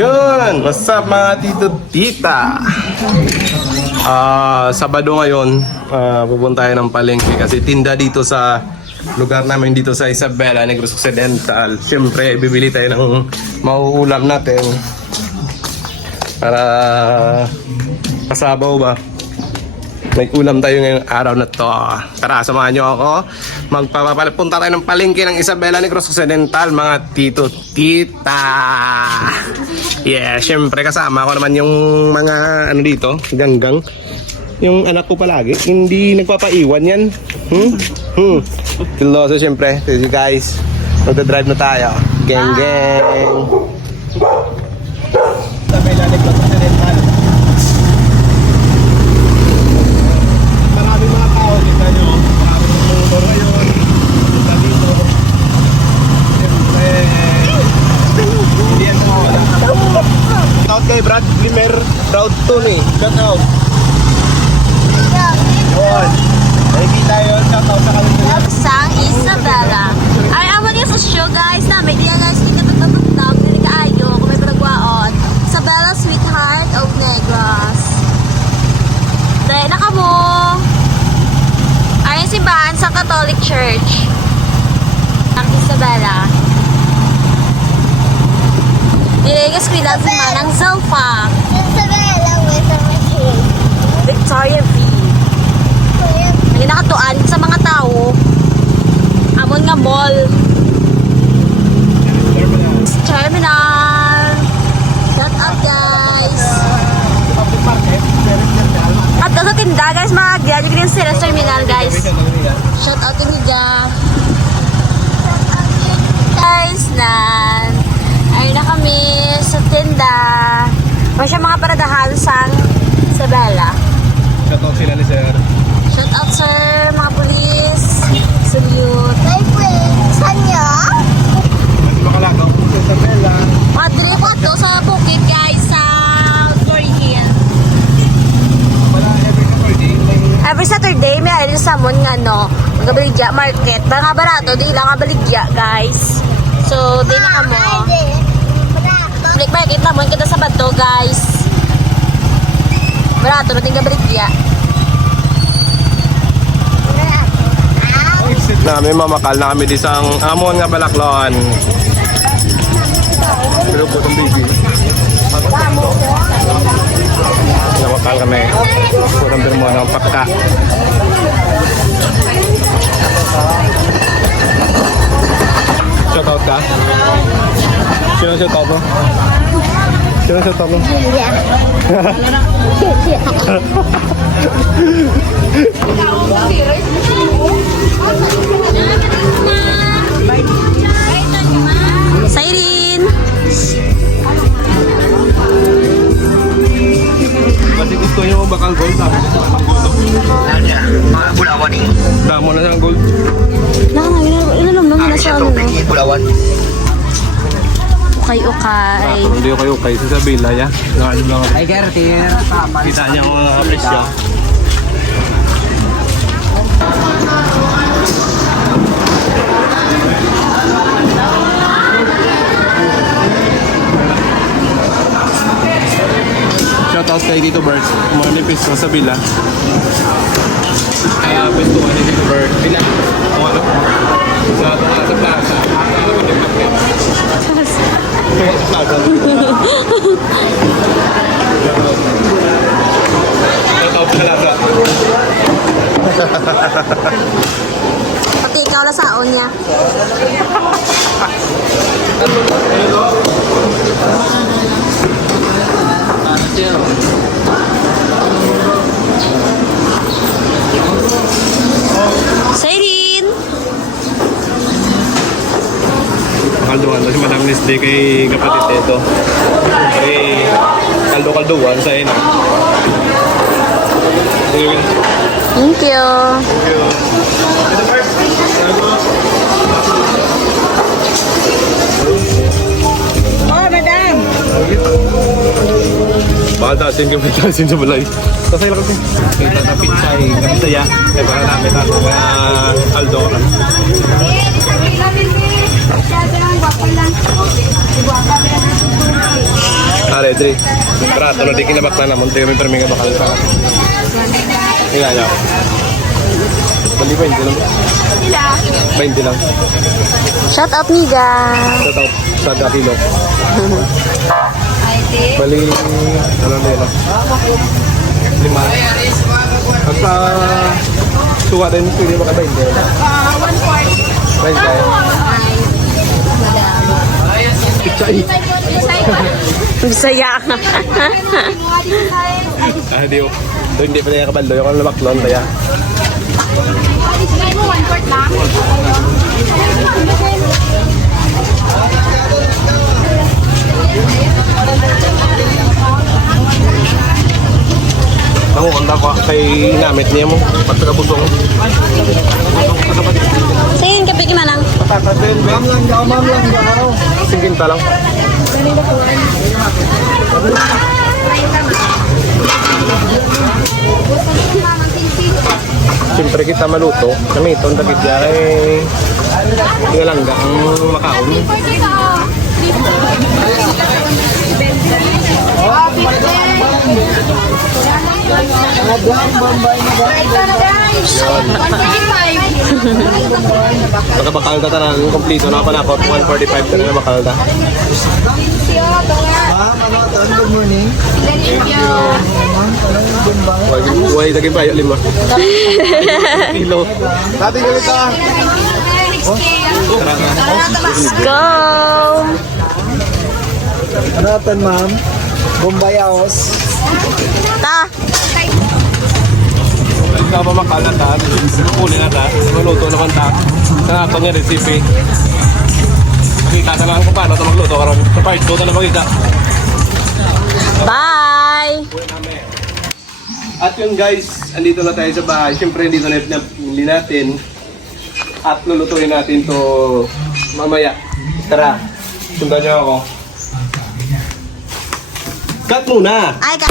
Yun! What's up mga tito tita? Sabado ngayon, pupunta tayo ng palengke kasi tinda dito sa lugar namin dito sa Isabela, Negros Occidental. Siyempre, bibili tayo ng mauulam natin para kasabaw ba? May ulam tayo ngayong araw na to. Tara, samahan nyo ako. Magpapapunta tayo ng palengke ng Isabela Negros Occidental, mga tito tita. Yeah, syempre kasama ko naman yung mga ano dito, ganggang. Yung anak ko palagi, hindi nagpapaiwan yan. Tiloso syempre. Sige guys, magdadrive na tayo. Geng geng. Isabela Negros Occidental. Maraming mga tao, kita nyo. Maraming motor ngayon. Punta dito. Siyempre, hindi yan mawala. Shout out kay Brad Blimer, proud to ni. Shout out. Yun. Nakikita yun. Shout out sa kami. Sang Isabela. Ay, awan niya sa show guys na may diya guys, hindi ka tutututang, hindi ka ayo, kung may panagwaon. Isabela, sweetheart of Negros. Dahil na ka mo. Ay, simbahan sa Catholic Church. Ang Isabela. Diligas ko lang si Manang Zelfa. Isabela with a machine. Victoria V. Hindi nakatuan sa mga tao. Amon nga mall. Terminal. Shout out guys. At sa tinda guys, magyan yung green sila sa terminal guys. Shout out din niya. Guys, nan. Ay na kami sa tinda. Masya mga paradahan sa Isabela. Shout out sila ni sir. Shout out sir, mga pulis. Salute. May friends. Sanya? Hindi makalagaw po sa Isabela. Padre po to sa bukid guys sa Glory Hill. Wala every Saturday. Every Saturday may alin sa mon nga no, magabaligya market. Mga barato di lang kabaligya guys. So di na kamo. Balik market na mon kita sa bato guys. Barato na ting kabaligya. Namin mamakal na kami di sang amon nga Balaklon. Pero po itong baby. Namakal kami. Purang birmo ng pakka. Shout out ka? Sino shout out mo? Sino shout out mo? Siren. Kasi gusto nyo bakal gold sa Mga Bulawan eh. damo na siyang gold. Ilalom naman na sa ano. Bulawan. Okay. Hindi ko kayo kay sa Isabela ya. Nakano lang ako. Ay, Gertie. Kita niya mga presyo. Shoutout kay Tito Bert. Manipis sa Isabela. Pwestuhan ni Tito Bert. Bila. Kung ano? Sa plaza. Shoutout sa plaza. Pati ikaw na saon niya. Siren. Kalduan si Madam Nestle kay kapatid ito. Kay kalduan sa ina. Thank you. Oh, madam. Bata asin kami asin sa balay. Kasi lang kasi. Kita sa pinsay, kami saya. Kaya para namin ako Aldo. Masyado lang, guwapo lang. Guwapo lang. Dali, Dre. Tara, ito na di kinabakla naman. Tayo may permi nga bakal sa akin. Tingnan niyo. Bali 20 lang. 20 lang. Shout out niga. Shout out sa Dakilo. Bali, ano na yun? 5. Pagka suwa din, pwede makata hindi. 1 tayo. Pichay. Bisaya ka. Di ko. Ito hindi pa niya kabaldo. Yung ano baklon kaya. Ako, kanta ko kay namit niya mo. Pagkakabusong. Sige, kapi manang. Patatas din. Ma'am lang daw. Singinta lang. Siyempre kita maluto. Kami itong dagit niya ay tingalangga ang makaon. Pagkabakalda ta na, kompleto na pa na ako. 145 ka na bakalda. Good morning. Thank you. Huwag lagi ba? 5 kilo. Dati galit ka. Tara na. Let's go! Ano natin, ma'am? Bombay House. Ta! Ikaw pa makalat ha. Huli na ta. Maluto naman ta. Sa nato nga recipe. Makita na lang kung paano ito magluto. Karoon sa part 2 na makita. Bye! At yun guys, andito na tayo sa bahay. Siyempre dito na pinili natin. At lulutuin natin to mamaya. Tara, sundan niyo ako. Cut muna! Ay, ka...